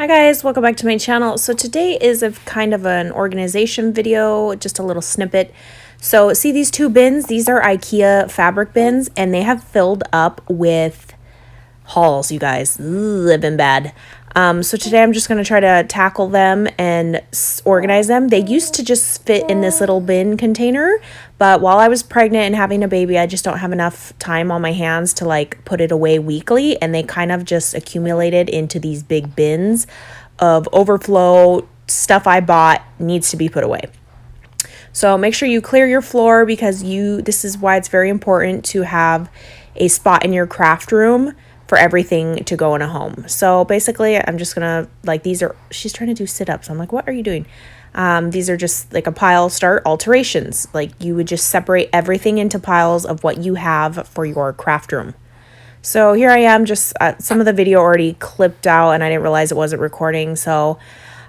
Hi guys, welcome back to my channel. So today is a kind of an organization video, just a little snippet. So see these two bins? These are IKEA fabric bins and they have filled up with hauls, you guys. Living bad. So today I'm just going to try to tackle them and organize them. They used to just fit in this little bin container, but while I was pregnant and having a baby, I just don't have enough time on my hands to like put it away weekly, and they kind of just accumulated into these big bins of overflow stuff I bought needs to be put away. So make sure you clear your floor because this is why it's very important to have a spot in your craft room for everything to go in a home. So basically I'm just gonna, like, she's trying to do sit-ups. I'm like, what are you doing? These are just like a pile start alterations. Like you would just separate everything into piles of what you have for your craft room. So here I am, just some of the video already clipped out and I didn't realize it wasn't recording. So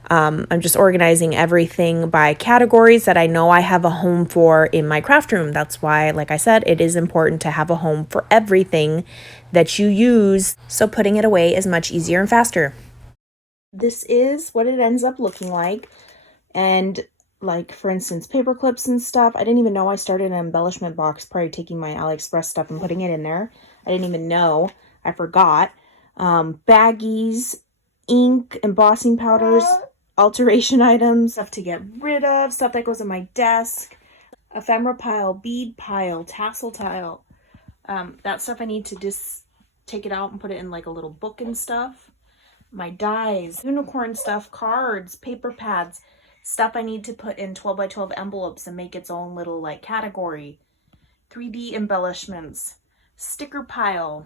I'm just organizing everything by categories that I know I have a home for in my craft room. That's why, like I said, it is important to have a home for everything that you use, so putting it away is much easier and faster. This is what it ends up looking like. And like, for instance, paper clips and stuff. I didn't even know I started an embellishment box, probably taking my AliExpress stuff and putting it in there. I didn't even know. I forgot. Baggies, ink, embossing powders, alteration items, stuff to get rid of, stuff that goes on my desk, ephemera pile, bead pile, tassel tile. That stuff I need to just take it out and put it in like a little book and stuff. My dies, unicorn stuff, cards, paper pads, stuff I need to put in 12 by 12 envelopes and make its own little like category. 3D embellishments, sticker pile,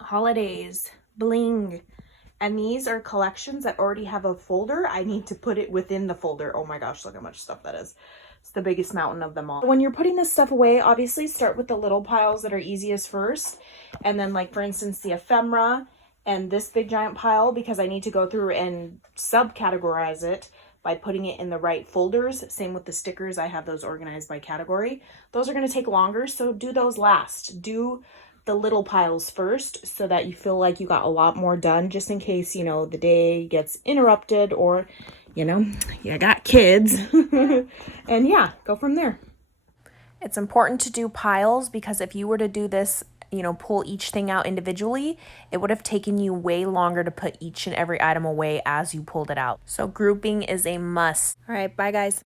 holidays, bling. And these are collections that already have a folder. I need to put it within the folder. Oh my gosh, look how much stuff that is. It's the biggest mountain of them all. When you're putting this stuff away, obviously start with the little piles that are easiest first. And then, like, for instance, the ephemera and this big giant pile, because I need to go through and subcategorize it by putting it in the right folders. Same with the stickers. I have those organized by category. Those are going to take longer, so do those last. Do the little piles first so that you feel like you got a lot more done, just in case, you know, the day gets interrupted or, you know, you got kids. And yeah, go from there. It's important to do piles because if you were to do this, you know, pull each thing out individually, it would have taken you way longer to put each and every item away as you pulled it out. So grouping is a must. All right, bye guys.